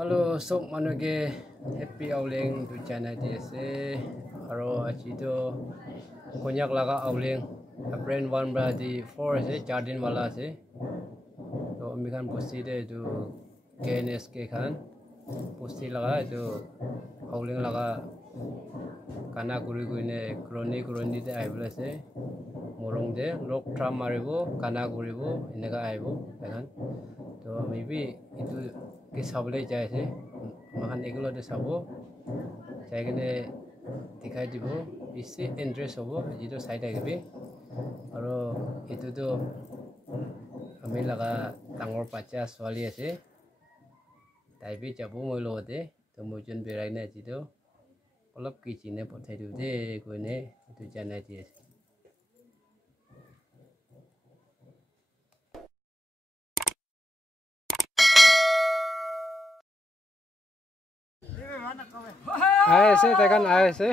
Hello, so manuge happy Aoleang to China DSA. Haro achito konyak laga Aoleang. A brand one brady four se jardin wala se. So mikan posti de to KNSK khan posti laga to Aoleang laga kana guri guine kroni de aibla se. Morong de lok tram maribo kana guribo inega aibo kan. So maybe itu ke sabले जाए से महान एगलो दे सबो जायगने दिखाई दिबो इससे इंटरेस्ट होबो जितो साइड आगबे और इतो तो हमें लगा तांगोर 50 वाली আছে তাইবে যাবো মইলতে তো মইজন বেরাইনা জিতো অলপ কিচিনে পঠাই দিও দে কইনে ইতো জানাই দি আছে Ai se tekan ai se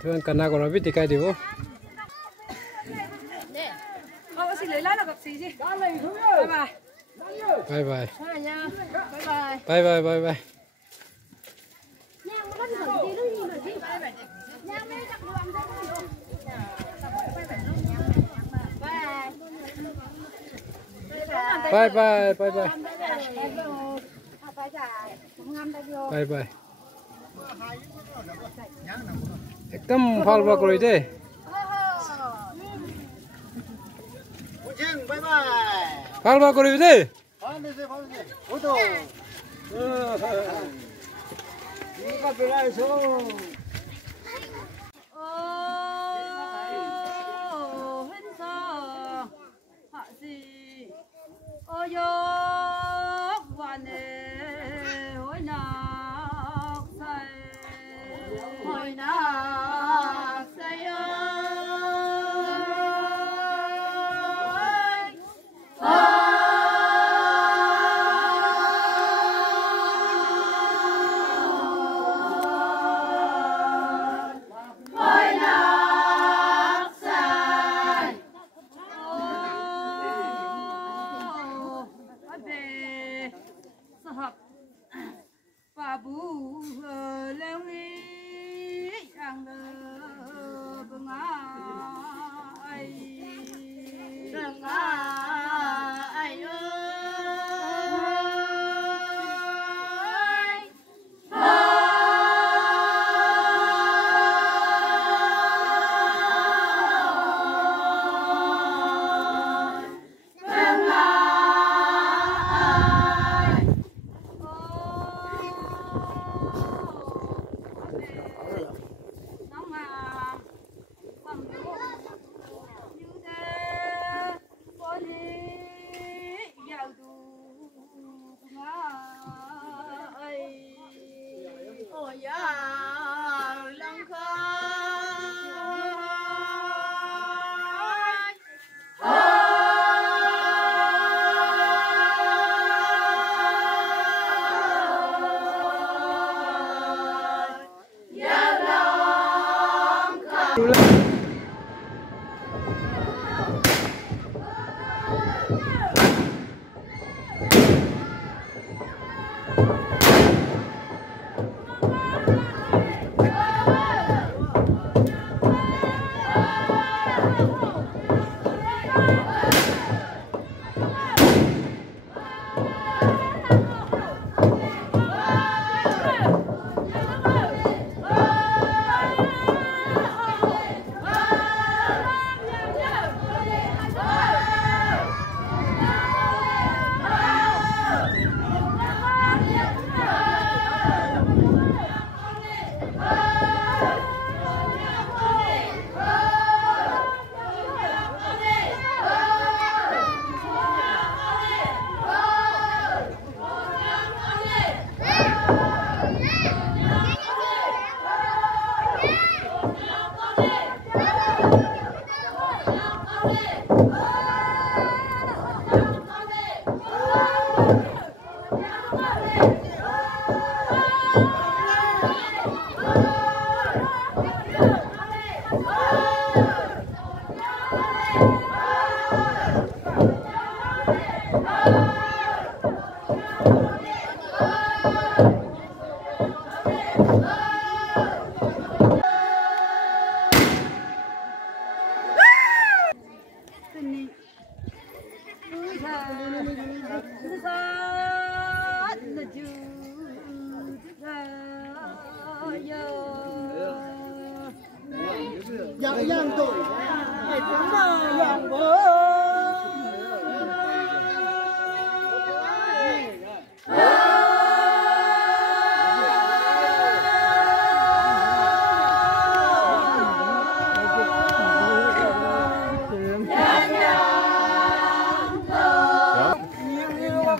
tuan kana kono bi dikai dibo nè ông xin lấy lá là gặp gì chứ bye bye bye bye bye bye bye bye bye bye bye bye bye bye एकदम फालबा करै दे फालबा करै दे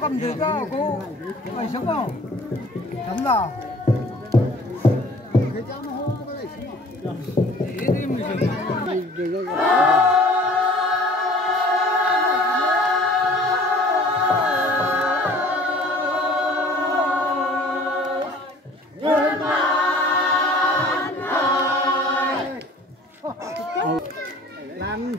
cầm thử cho cô mày sống không? Sống nào? Cái cháu nó hô có thể sống không? Thế thì mình sống. Làm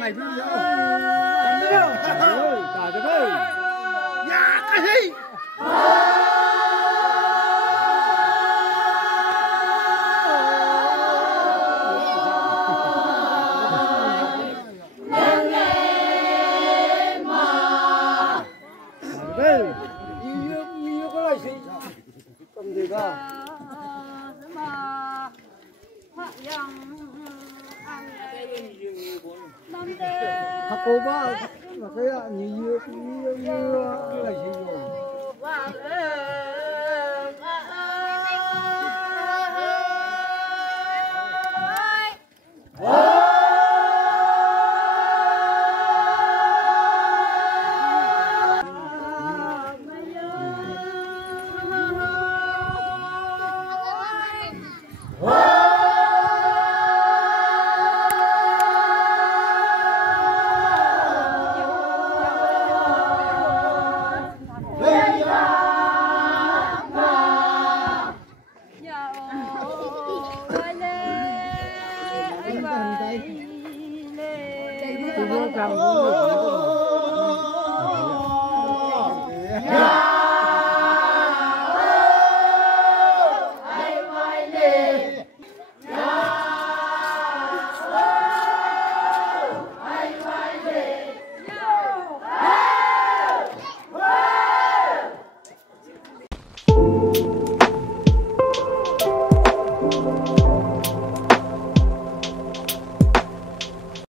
mày biết gì không? Trời ơi! Dạ cái gì? Cô ba mà cái như là gì rồi? Hãy subscribe cho kênh Ghiền Mì Gõ để không bỏ lỡ những video hấp dẫn.